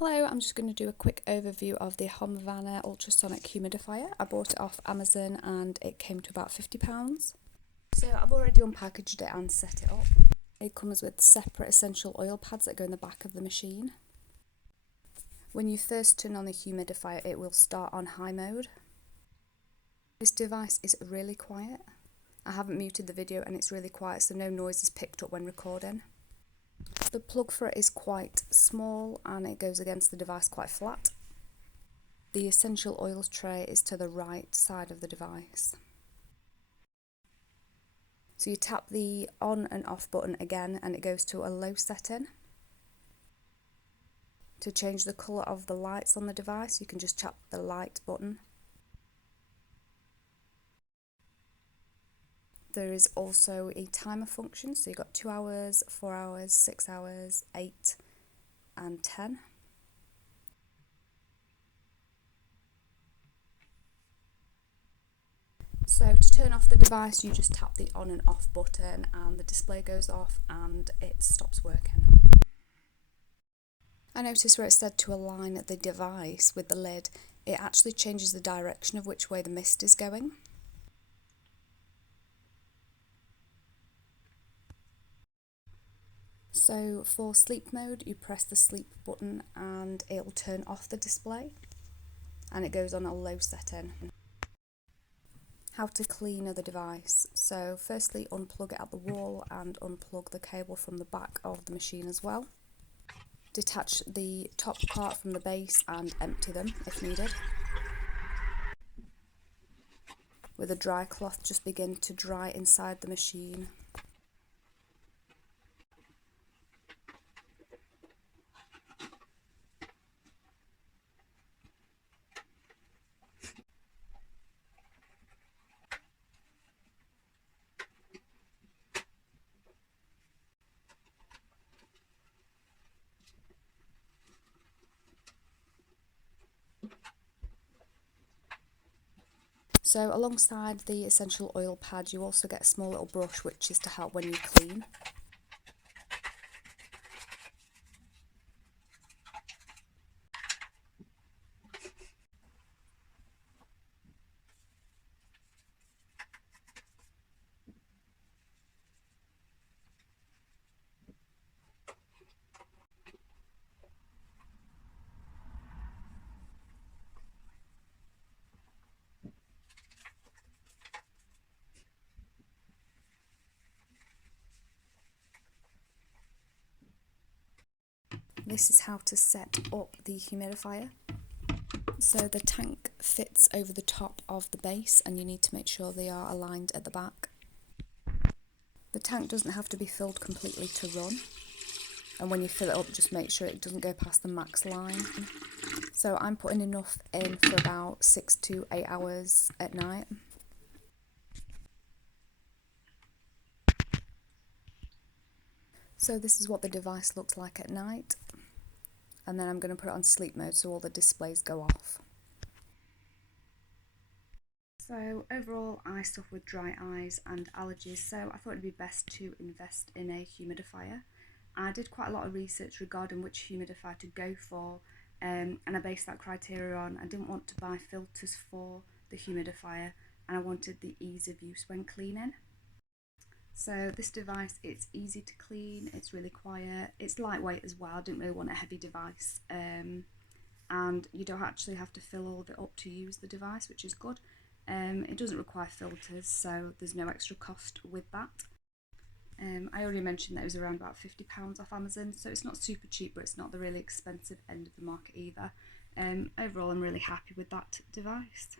Hello, I'm just going to do a quick overview of the Homvana Ultrasonic Humidifier. I bought it off Amazon and it came to about £50. So I've already unpackaged it and set it up. It comes with separate essential oil pads that go in the back of the machine. When you first turn on the humidifier, it will start on high mode. This device is really quiet. I haven't muted the video and it's really quiet, so no noise is picked up when recording. The plug for it is quite small and it goes against the device quite flat. The essential oils tray is to the right side of the device. So you tap the on and off button again and it goes to a low setting. To change the colour of the lights on the device, you can just tap the light button. There is also a timer function, so you've got 2 hours, 4 hours, 6 hours, 8 and 10. So to turn off the device, you just tap the on and off button and the display goes off and it stops working. I noticed where it said to align the device with the lid, it actually changes the direction of which way the mist is going. So for sleep mode, you press the sleep button and it will turn off the display and it goes on a low setting. How to clean the device. So firstly, unplug it at the wall and unplug the cable from the back of the machine as well. Detach the top part from the base and empty them if needed. With a dry cloth, just begin to dry inside the machine. So alongside the essential oil pad, you also get a small little brush which is to help when you clean. This is how to set up the humidifier. So the tank fits over the top of the base and you need to make sure they are aligned at the back. The tank doesn't have to be filled completely to run, and when you fill it up, just make sure it doesn't go past the max line. So I'm putting enough in for about 6 to 8 hours at night. So this is what the device looks like at night. And then I'm going to put it on sleep mode so all the displays go off. So overall, I suffer with dry eyes and allergies, so I thought it'd be best to invest in a humidifier. I did quite a lot of research regarding which humidifier to go for, and I based that criteria on I didn't want to buy filters for the humidifier and I wanted the ease of use when cleaning. So this device, it's easy to clean, it's really quiet, it's lightweight as well. I didn't really want a heavy device, and you don't actually have to fill all of it up to use the device, which is good. It doesn't require filters, so there's no extra cost with that. I already mentioned that it was around about £50 off Amazon, so it's not super cheap, but it's not the really expensive end of the market either. Overall, I'm really happy with that device.